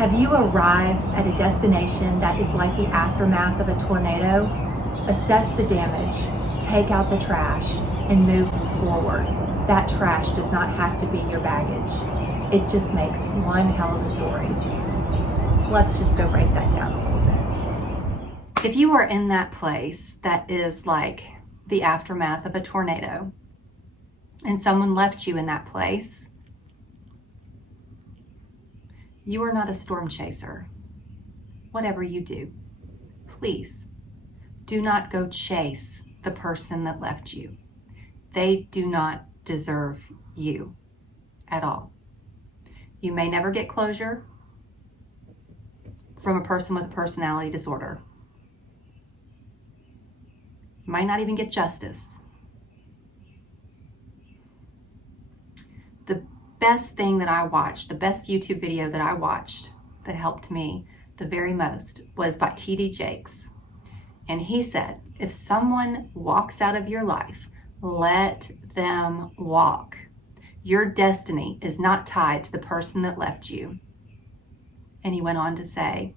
Have you arrived at a destination that is like the aftermath of a tornado? Assess the damage, take out the trash, and move forward. That trash does not have to be your baggage. It just makes one hell of a story. Let's just go break that down a little bit. If you are in that place that is like the aftermath of a tornado, and someone left you in that place, you are not a storm chaser. Whatever you do, please do not go chase the person that left you. They do not deserve you at all. You may never get closure from a person with a personality disorder. You might not even get justice. The best thing that I watched, the best YouTube video that I watched that helped me the very most was by T.D. Jakes. And he said, if someone walks out of your life, let them walk. Your destiny is not tied to the person that left you. And he went on to say,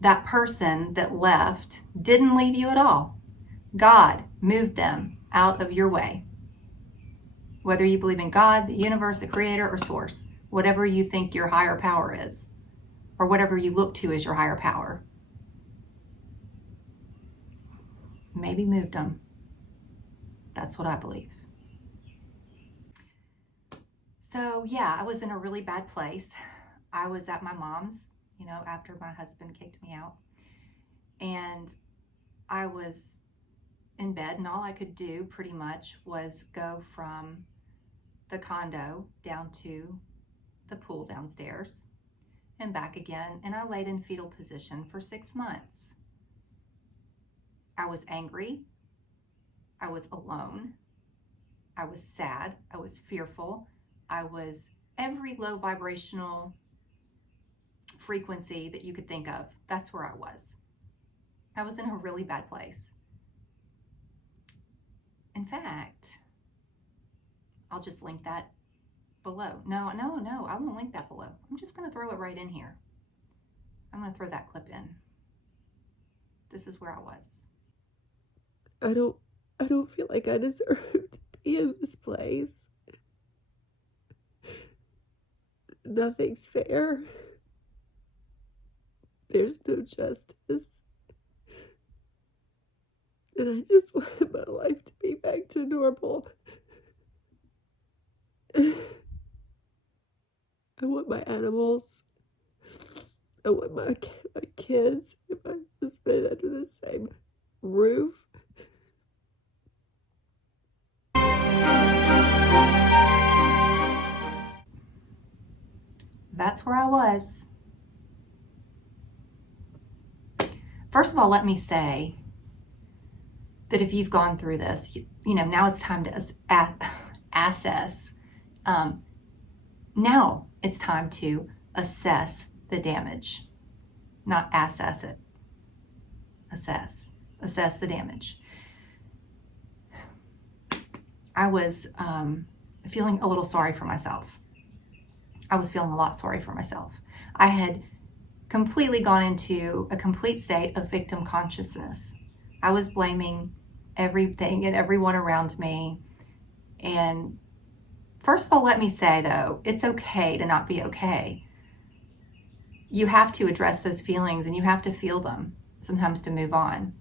that person that left didn't leave you at all. God moved them out of your way. Whether you believe in God, the universe, the creator, or source, whatever you think your higher power is, or whatever you look to as your higher power, maybe moved them. That's what I believe. So yeah, I was in a really bad place. I was at my mom's, after my husband kicked me out. And I was in bed, and all I could do pretty much was go from the condo down to the pool downstairs and back again. And I laid in fetal position for 6 months. I was angry. I was alone. I was sad. I was fearful. I was every low vibrational frequency that you could think of. That's where I was. I was in a really bad place. In fact, I'll just link that below. No, I won't link that below. I'm just going to throw it right in here. I'm going to throw that clip in. This is where I was. I don't feel like I deserve to be in this place. Nothing's fair. There's no justice. And I just want my life to be back to normal. I want my animals. I want my kids and my husband under the same roof. That's where I was. First of all, let me say that if you've gone through this, now it's time to assess. Now it's time to assess the damage, not assess it. Assess the damage. I was feeling a little sorry for myself. I was feeling a lot sorry for myself. I had completely gone into a complete state of victim consciousness. I was blaming everything and everyone around me. And first of all, let me say though, it's okay to not be okay. You have to address those feelings and you have to feel them sometimes to move on.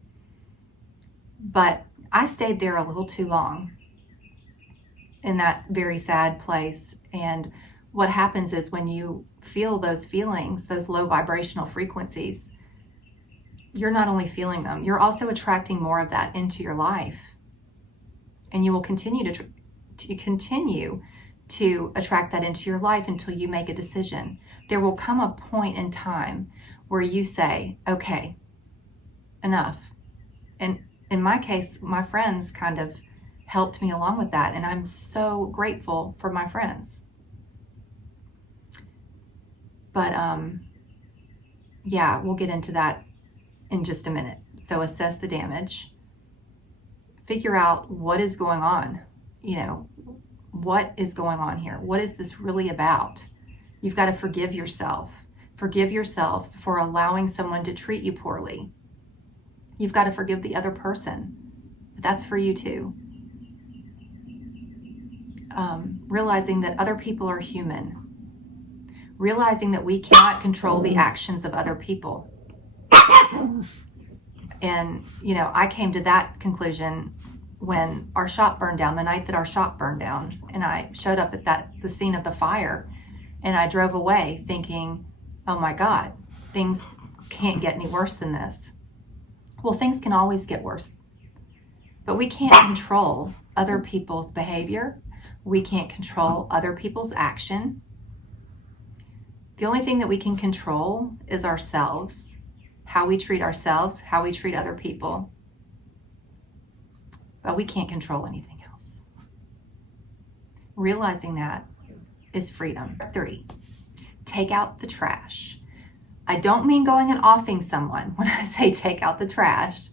But I stayed there a little too long in that very sad place. And what happens is when you feel those feelings, those low vibrational frequencies, you're not only feeling them, you're also attracting more of that into your life. And you will continue to attract that into your life until you make a decision. There will come a point in time where you say, okay, enough. And in my case, my friends kind of helped me along with that. And I'm so grateful for my friends. But yeah, we'll get into that in just a minute. So assess the damage. Figure out what is going on. What is going on here? What is this really about? You've got to forgive yourself. Forgive yourself for allowing someone to treat you poorly. You've got to forgive the other person. That's for you too. Realizing that other people are human. Realizing that we cannot control the actions of other people. And, I came to that conclusion when our shop burned down, the night that our shop burned down. And I showed up at the scene of the fire, and I drove away thinking, oh my God, things can't get any worse than this. Well, things can always get worse. But we can't control other people's behavior. We can't control other people's action. The only thing that we can control is ourselves, how we treat ourselves, how we treat other people. But we can't control anything else. Realizing that is freedom. 3, take out the trash. I don't mean going and offing someone when I say take out the trash.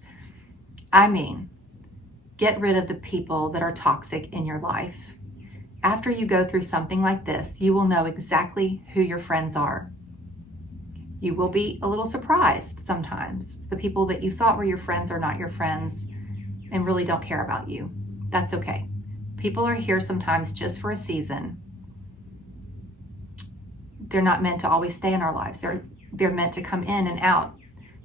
I mean, get rid of the people that are toxic in your life. After you go through something like this, you will know exactly who your friends are. You will be a little surprised sometimes. The people that you thought were your friends are not your friends and really don't care about you. That's okay. People are here sometimes just for a season. They're not meant to always stay in our lives. They're meant to come in and out,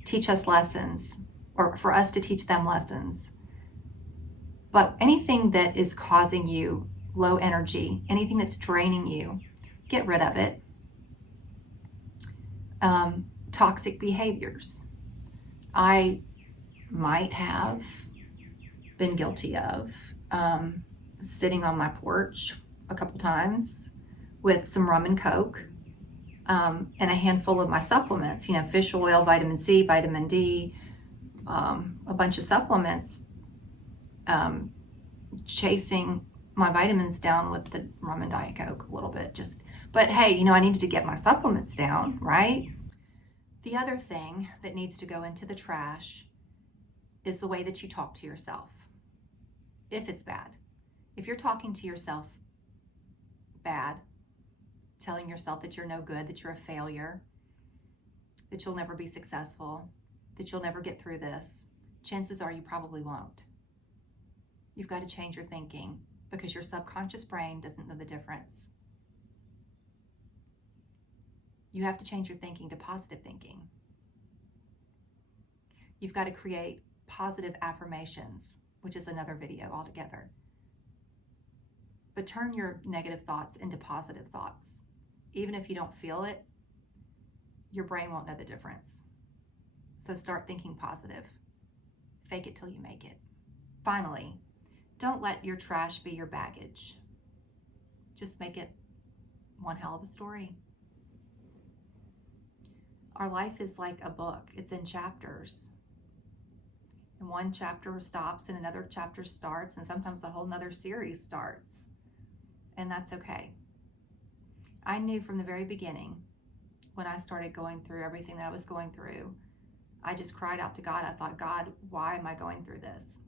teach us lessons, or for us to teach them lessons. But anything that is causing you low energy, anything that's draining you, get rid of it. Toxic behaviors. I might have been guilty of sitting on my porch a couple times with some rum and Coke and a handful of my supplements, fish oil, vitamin C, vitamin D, a bunch of supplements, chasing my vitamins down with the rum and Diet Coke a little bit. But hey, I needed to get my supplements down, right? The other thing that needs to go into the trash is the way that you talk to yourself. If it's bad. If you're talking to yourself bad, telling yourself that you're no good, that you're a failure, that you'll never be successful, that you'll never get through this, chances are you probably won't. You've got to change your thinking because your subconscious brain doesn't know the difference. You have to change your thinking to positive thinking. You've got to create positive affirmations, which is another video altogether. But turn your negative thoughts into positive thoughts. Even if you don't feel it, your brain won't know the difference. So start thinking positive. Fake it till you make it. Finally, don't let your trash be your baggage. Just make it one hell of a story. Our life is like a book. It's in chapters. And one chapter stops and another chapter starts, and sometimes a whole nother series starts. And that's okay. I knew from the very beginning, when I started going through everything that I was going through, I just cried out to God. I thought, God, why am I going through this?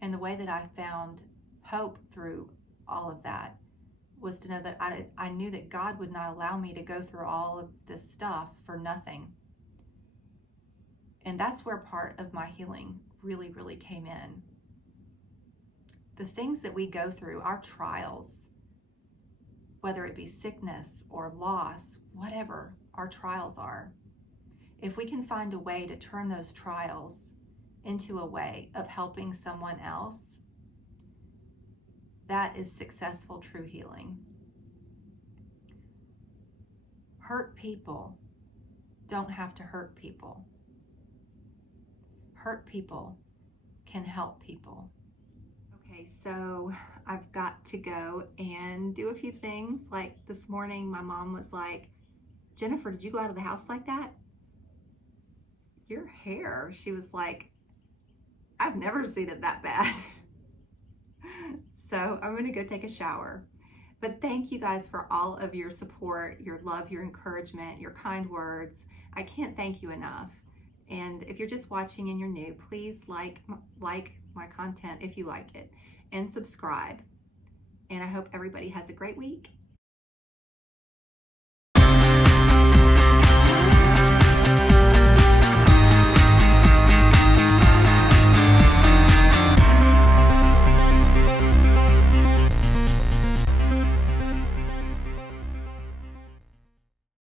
And the way that I found hope through all of that was to know that I knew that God would not allow me to go through all of this stuff for nothing. And that's where part of my healing really, really came in. The things that we go through, our trials, whether it be sickness or loss, whatever our trials are, if we can find a way to turn those trials into a way of helping someone else, that is successful, true healing. Hurt people don't have to hurt people. Hurt people can help people. Okay, so I've got to go and do a few things. Like this morning, my mom was like, Jennifer, did you go out of the house like that? Your hair, she was like, I've never seen it that bad. So I'm gonna go take a shower. But thank you guys for all of your support, your love, your encouragement, your kind words. I can't thank you enough. And if you're just watching and you're new, please like my content if you like it, and subscribe. And I hope everybody has a great week.